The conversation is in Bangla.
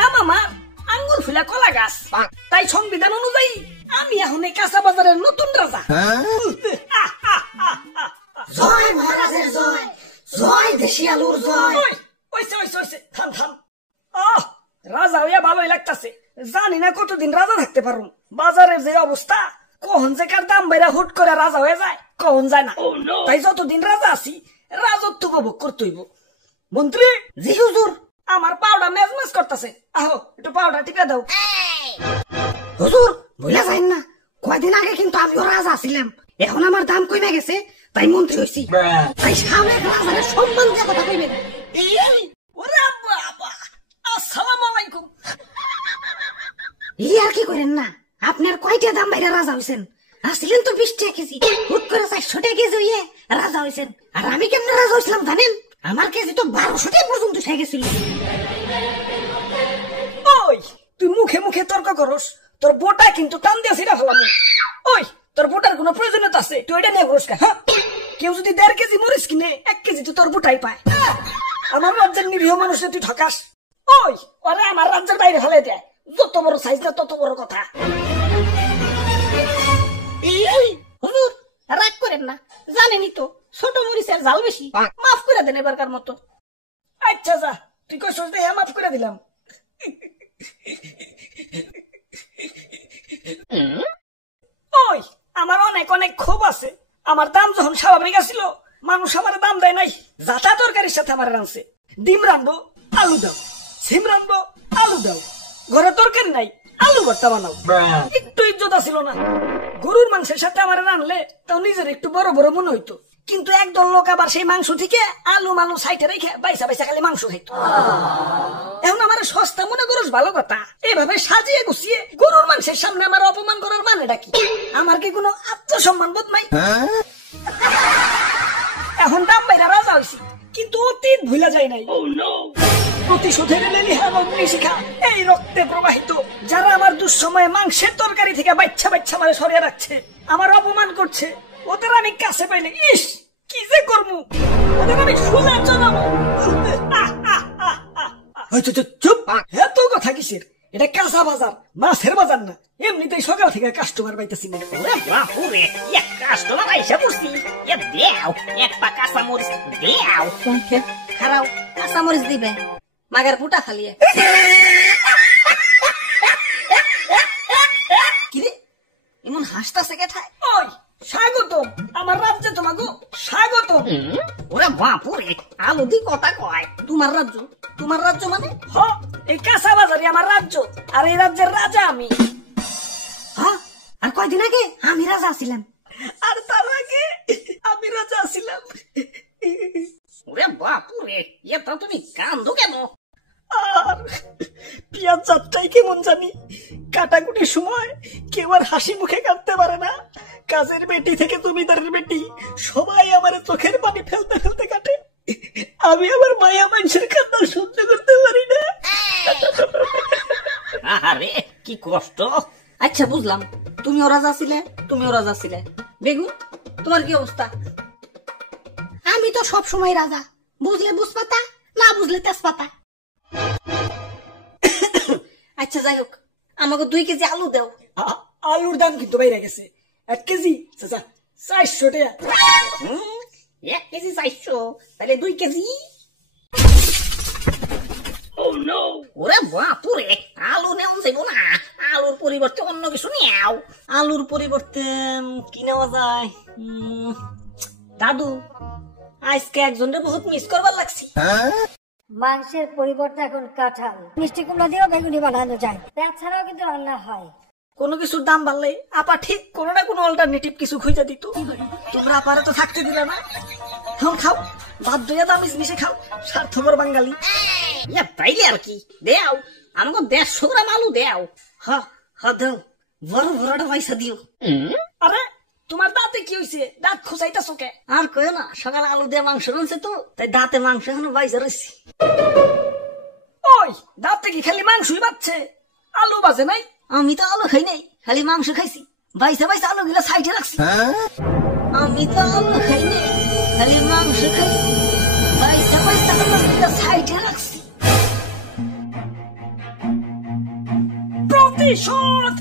দাম আমার আঙ্গুর ফুলা কলা গাছ। তাই সংবিধান অনুযায়ী আমি এখন এই কাঁচা বাজারের নতুন রাজা। জয় মহারাজের জয়, জয় দেশি আলুর জয়। থাম থাম। রাজা হইয়া ভালোই লাগতাছে। জানি না কতদিন রাজা থাকতে পারুম। বাজারের যে অবস্থা, কখন যে কার দাম বাইরা হুট করে রাজা হয়ে যায় কখন যায় না। তাই যতদিন রাজা আছি রাজত্ব উপভোগ করতে হইব। মন্ত্রী। জি হুজুর। আমার পাউডা মেজমেজ করতেছে, আহো একটু পাউডা টিপে দাও। হুজুর ভুলে যাইন না, কয়দিন আগে কিন্তু আমিও রাজা ছিলাম, এখন আমার দাম কমে গেছে তাই মন্ত্রী হইছি। তাই সামনে রাজার সম্মান দিয়ে কথা কইবেন। ওরে বাবা, আসসালামু আলাইকুম। ই আর কি করেন না, আপনার কয়টা দাম বাইরে রাজা হইছেন? আসছিলেন তো 20 টাকা কেজি, হুট করে 400 টাকা কেজি হইয়ে রাজা হইছেন। আর আমি কেমনে রাজা হইছিলাম জানেন? আমার কেজি তো 1200 টাকা পর্যন্ত উঠে গেছিল। ওই তুই মুখে মুখে তর্ক করস, তোর বোটা কিন্তু টান দিয়ে ছিড়া ফেলাম। ওই তোর বোটার কোনো প্রয়োজনীয়তা আছে? তুই এটা নিয়ে ঘুরস। হ্যাঁ, কেউ যদি 1.5 কেজি মরিচ কিনে 1 কেজি তো তোর বোটাই পায়। আমার রাজ্যের নিরীহ মানুষে তুই ঠকাস। ওই ওরে আমার রাজ্যের বাইরে ফেলে দেয়। যত বড় সাইজ না তত বড় কথা। হুজুর রাগ করেন না, জানেনই তো ছোট মরিচের ঝাল বেশি, মাফ করে দেন এবারকার মতো। আচ্ছা যা, তুই কই সোজ দে, মাফ করে দিলাম। ওই আমার অনেক অনেক ক্ষোভ আছে। আমার দাম যখন স্বাভাবিক আছিল, মানুষ আমার দাম দেয় নাই। যাতা তরকারির সাথে আমার রাঁধছে। ডিম রানবো, আলু দাও। সিম রানবো, আলু দাও। ঘরে তরকারি নাই, আলু ভর্তা বানাও। একটু ইজ্জত আছিল না। গরুর মাংসের সাথে আমার রানলে তাও নিজের একটু বড় বড় মনে হইতো। কিন্তু একদল লোক আবার সেই মাংস থেকে আলু মালু সাইটে রেখে বাইসা বাইসা খালি মাংস খাইতো। এখন আমার সস্তা মনে করস ভালো কথা। এভাবে সাজিয়ে গুছিয়ে গরুর মাংসের সামনে আমার অপমান করার মানেটা কি? আমার কি কোনো আত্মসম্মান বোধ নাই? এখন দাম বাইরা রাজা হইছি, কিন্তু অতীত ভুলা যায় নাই। প্রতিশোধের লেলিহা অগ্নিশিখা এই রক্তে প্রবাহিত। যারা আমার দুঃসময়ে মাংসের তরকারি থেকে বাচ্চা বাচ্চা মারে সরিয়ে রাখছে, আমার অপমান করছে, ওদের আমি কাছে পাইলে ইস কি যে করবো, ওদের আমি সোজা জানাবো। চুপ, এত কথা কিসের? এটা কাঁচা বাজার, মাছের বাজার না। এমনিতেই সকাল থেকে কাস্টমার পাইতেছি না। কাস্টমার আইসা পড়ছি, দেও এক পা কাঁচা মরিচ দেও। খারাও কাঁচা মরিচ দিবে, মাগার পুটা খালিয়ে। কিরে এমন হাসতাছে কেঠায়? ওই স্বাগতম আমার রাজ্যে, তোমাকে স্বাগতম। ওরে বাপুরে, আলু দি কথা কয়। তোমার রাজ্য? তোমার রাজ্য মানে? হ, এই কাঁচা বাজারই আমার রাজ্য, আর এই রাজ্যের রাজা আমি। হ্যাঁ, আর কয়দিন আগে আমি রাজা ছিলাম। আর তার আগে আমি রাজা ছিলাম। ওরে বাপুরে, এটা তুমি কান্দো কেন? আর পিয়াজ যাত্রাই কেমন জানি, কাটাকুটির সময় কেউ আর হাসি মুখে কাঁদতে পারে না। কাজের বেটি থেকে জমিদারের বেটি সবাই আমার চোখের পানি ফেলতে ফেলতে কাটে। আমি আমার মায়া মানুষের কান্না সহ্য করতে পারি না। আরে কি কষ্ট। আচ্ছা বুঝলাম, তুমিও রাজা ছিলে, তুমিও রাজা ছিলে। বেগুন তোমার কি অবস্থা? আমি তো সব সময় রাজা, বুঝলে বুঝপাতা, না বুঝলে তেজপাতা। আচ্ছা যাই হোক, আমাকে 2 কেজি আলু দাও। আলুর দাম কিন্তু বাইরে গেছে। 1 কেজি 400 টাকা। 1 কেজি 400, তাহলে 2 কেজি। ওরে বাপুরে, আলু নেওয়া যাইব না, আলুর পরিবর্তে অন্য কিছু নেও। আলুর পরিবর্তে কি নেওয়া যায়? দাদু, আজকে একজনের বহুত মিস করবার লাগছি। মাংসের পরিবর্তে এখন কাঁঠাল, মিষ্টি কুমড়া দিয়েও বেগুনি বানানো যায়, তাছাড়াও কিন্তু রান্না হয়। কোনো কিছুর দাম বাড়লে আপা ঠিক কোনো না কোনো অল্টারনেটিভ কিছু খুঁজে দিত। তোমরা আপারে তো থাকতে দিলে না। এখন খাও, বাদ দইয়া দাম মিশে খাও, স্বার্থপর বাঙালি। তাইলে আর কি, দেও আমাকে 150 গ্রাম আলু দেও। দাও, বড় বড়টা পয়সা দিও। আরে তোমার দাঁতে কি হয়েছে? দাঁত খুঁচাইতেছো কে? আর কয় না, সকালে আলু দিয়ে মাংস রানছে তো, তাই দাঁতে মাংস এখনো বাইজা রয়েছে। ওই দাঁতে কি খালি মাংসই বাজছে, আলু বাজে নাই? আমি তো আলু খাই নাই, খালি মাংস খাইছি। বাইসা বাইসা আলু গুলা সাইডে রাখছি। আমি তো আলু খাই নাই, খালি মাংস খাইছি। বাইসা বাইসা আলু গুলা সাইডে রাখছি। প্রতিশোধ